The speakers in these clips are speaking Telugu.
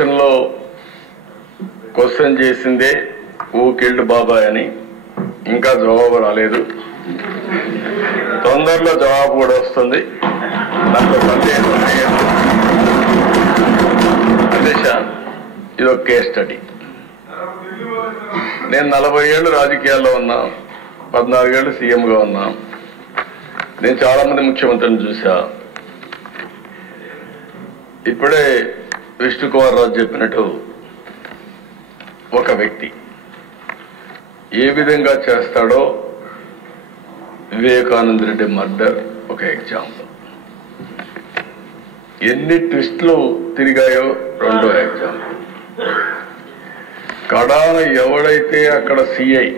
ఎలక్షన్లో క్వశ్చన్ చేసిందే హూ కిల్డ్ బాబాయ్ అని ఇంకా జవాబు రాలేదు. తొందరలో జవాబు కూడా వస్తుంది. దాంట్లో అధ్యక్ష, ఇది ఒక కేస్ స్టడీ. నేను 40 ఏళ్ళు రాజకీయాల్లో ఉన్నా, 14 ఏళ్ళు సీఎంగా ఉన్నా. నేను చాలా మంది ముఖ్యమంత్రులను చూసా. ఇప్పుడే విష్ణుకుమార్ రాజు చెప్పినట్టు ఒక వ్యక్తి ఏ విధంగా చేస్తాడో వివేకానంద రెడ్డి మర్డర్ ఒక ఎగ్జాంపుల్. ఎన్ని ట్విస్టులు తిరిగాయో రెండో ఎగ్జాంపుల్. కడాన ఎవడైతే అక్కడ సిఐ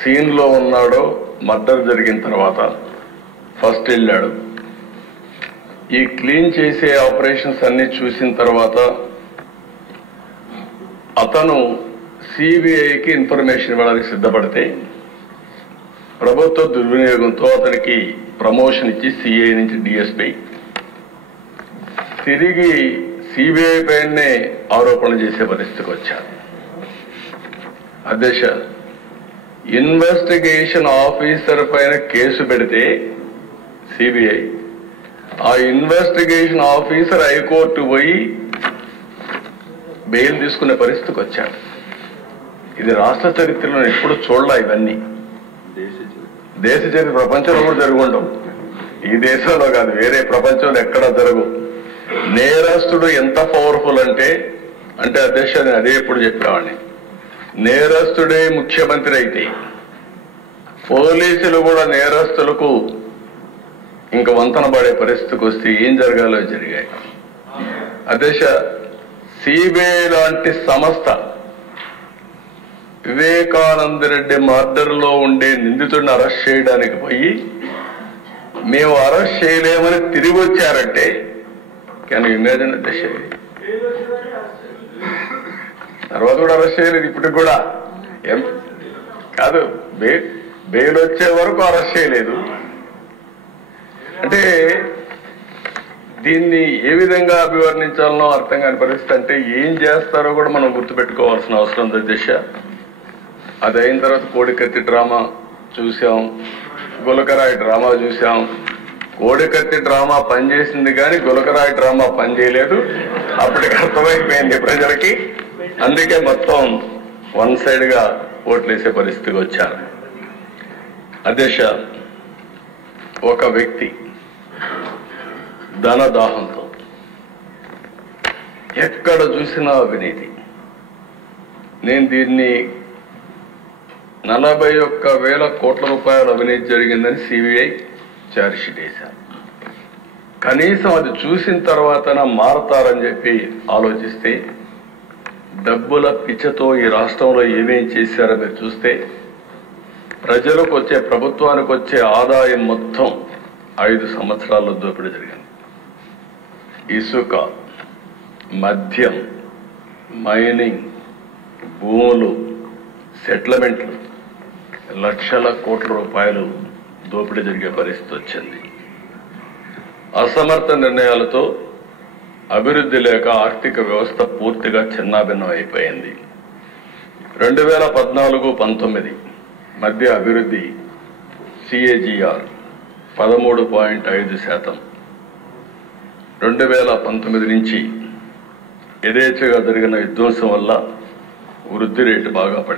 సీన్ లో ఉన్నాడో మర్డర్ జరిగిన తర్వాత ఫస్ట్ వెళ్ళాడు. ఈ క్లీన్ చేసే ఆపరేషన్స్ అన్ని చూసిన తర్వాత అతను సిబిఐకి ఇన్ఫర్మేషన్ ఇవ్వడానికి సిద్ధపడితే ప్రభుత్వ దుర్వినియోగంతో అతనికి ప్రమోషన్ ఇచ్చి సిఐ నుంచి డిఎస్పీ తిరిగి సిబిఐ పైనే ఆరోపణలు చేసే పరిస్థితికి వచ్చారు. అధ్యక్ష, ఇన్వెస్టిగేషన్ ఆఫీసర్ పైన కేసు పెడితే సిబిఐ, ఆ ఇన్వెస్టిగేషన్ ఆఫీసర్ హైకోర్టు పోయి బెయిల్ తీసుకునే పరిస్థితికి వచ్చాడు. ఇది రాష్ట్ర చరిత్రలో ఎప్పుడు చూడలే. ఇవన్నీ దేశ చరిత్ర ప్రపంచంలో కూడా జరుగుండవు. ఈ దేశంలో కాదు, వేరే ప్రపంచంలో ఎక్కడా జరగవు. నేరస్తుడు ఎంత పవర్ఫుల్ అంటే అధ్యక్ష, నేను అదే ఎప్పుడు చెప్పేవాడిని, నేరస్తుడే ముఖ్యమంత్రి అయితే పోలీసులు కూడా నేరస్తులకు ఇంకా వంతన పడే పరిస్థితికి వస్తే ఏం జరగాలో జరిగాయి. అధ్యక్ష, సిబిఐ లాంటి సంస్థ వివేకానంద రెడ్డి మర్డర్ లో ఉండే నిందితుడిని అరెస్ట్ చేయడానికి పోయి మేము అరెస్ట్ చేయలేమని తిరిగి వచ్చారంటే కెన్ యు ఇమాజిన్ అధ్యక్ష? తర్వాత కూడా అరెస్ట్ చేయలేదు. ఇప్పటికి కూడా ఏం కాదు, బెయిల్ వచ్చే వరకు అరెస్ట్ చేయలేదు. అంటే దీన్ని ఏ విధంగా అభివర్ణించాలనో అర్థం కాని పరిస్థితి. అంటే ఏం చేస్తారో కూడా మనం గుర్తుపెట్టుకోవాల్సిన అవసరం ఉంది అధ్యక్ష. అది అయిన తర్వాత కోడికత్తి డ్రామా చూసాం, గులకరాయి డ్రామా చూసాం. కోడికత్తి డ్రామా పనిచేసింది కానీ గులకరాయి డ్రామా పనిచేయలేదు. అప్పటికి అర్థమైపోయింది ప్రజలకి. అందుకే మొత్తం వన్ సైడ్ గా ఓట్లేసే పరిస్థితికి వచ్చారు. అధ్యక్ష, ఒక వ్యక్తి ధనదాహంతో ఎక్కడ చూసినా అవినీతి. నేను దీన్ని 41,000 కోట్ల రూపాయల అవినీతి జరిగిందని సిబిఐ ఛార్జ్షీట్ వేశారు. కనీసం అది చూసిన తర్వాత మారతారని చెప్పి ఆలోచిస్తే డబ్బుల పిచ్చతో ఈ రాష్ట్రంలో ఏమేం చేశారో మీరు చూస్తే ప్రజలకు వచ్చే, ప్రభుత్వానికి వచ్చే ఆదాయం మొత్తం 5 సంవత్సరాల్లో దోపిడీ జరిగింది. ఇసుక, మద్యం, మైనింగ్, భూములు, సెటిల్మెంట్లు, లక్షల కోట్ల రూపాయలు దోపిడీ జరిగే పరిస్థితి వచ్చింది. అసమర్థ నిర్ణయాలతో అభివృద్ధి లేక ఆర్థిక వ్యవస్థ పూర్తిగా చిన్నాభిన్నం అయిపోయింది. 2014-19 మధ్య అభివృద్ధి CAGR 13.5%. 2019 నుంచి యథేచ్ఛగా జరిగిన విధ్వంసం వల్ల వృద్ధి రేటు బాగా పడింది.